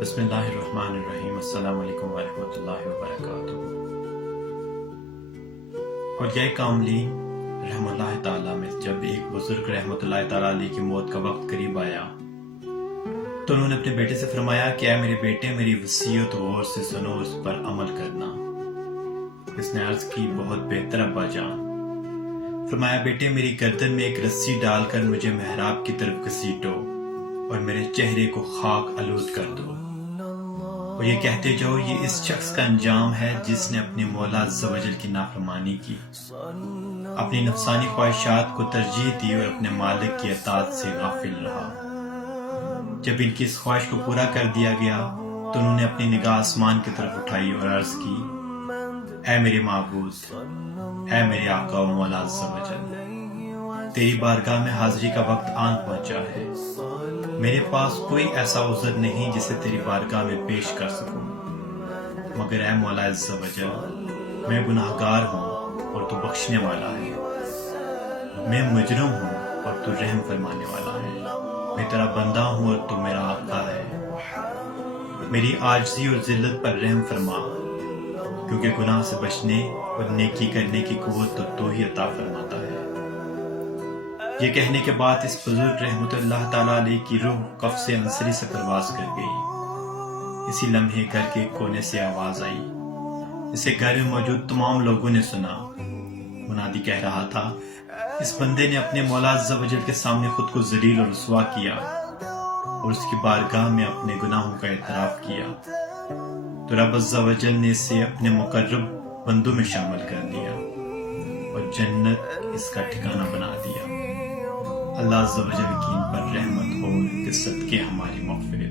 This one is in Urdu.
بسم اللہ الرحمن الرحیم۔ السلام علیکم ورحمۃ اللہ وبرکاتہ۔ اولیاء کاملین رحمۃ اللہ تعالیٰ میں جب ایک بزرگ رحمۃ اللہ تعالیٰ علیہ کی موت کا وقت قریب آیا تو انہوں نے اپنے بیٹے سے فرمایا کہ اے میرے بیٹے، میری وصیت غور سے سنو، اس پر عمل کرنا۔ اس نے عرض کی، بہت بہتر ابا جان۔ فرمایا، بیٹے میری گردن میں ایک رسی ڈال کر مجھے محراب کی طرف گھسیٹو اور میرے چہرے کو خاک آلود کر دو، اور یہ کہتے جاؤ یہ اس شخص کا انجام ہے جس نے اپنے مولا عز و جل کی نافرمانی کی، اپنی نفسانی خواہشات کو ترجیح دی اور اپنے مالک کی اطاعت سے غافل رہا۔ جب ان کی اس خواہش کو پورا کر دیا گیا تو انہوں نے اپنی نگاہ آسمان کی طرف اٹھائی اور عرض کی، اے میرے معبود، اے میرے آقا و مولا عز و جل، تیری بارگاہ میں حاضری کا وقت آن پہنچا ہے۔ میرے پاس کوئی ایسا عذر نہیں جسے تیری بارگاہ میں پیش کر سکوں، مگر اے مولا عز و جل، میں گناہ گار ہوں اور تو بخشنے والا ہے، میں مجرم ہوں اور تو رحم فرمانے والا ہے، میں تیرا بندہ ہوں اور تو میرا آقا ہے۔ میری عاجزی اور ذلت پر رحم فرما، کیونکہ گناہ سے بچنے اور نیکی کرنے کی قوت تو ہی عطا فرماتا ہے۔ یہ کہنے کے بعد اس بزرگ رحمت اللہ تعالیٰ علیہ کی روح قفس عنصری سے پرواز کر گئی۔ اسی لمحے گھر کے کونے سے آواز آئی، اسے گھر میں موجود تمام لوگوں نے سنا۔ منادی کہہ رہا تھا، اس بندے نے اپنے مولا عز و جل کے سامنے خود کو ذلیل اور رسوا کیا اور اس کی بارگاہ میں اپنے گناہوں کا اعتراف کیا، تو رب عز و جل نے اسے اپنے مقرب بندوں میں شامل کر دیا اور جنت اس کا ٹھکانہ بنا دیا۔ اللہ عز و جل کی ان پر رحمت ہو کہ صدقے ہماری مغفرت۔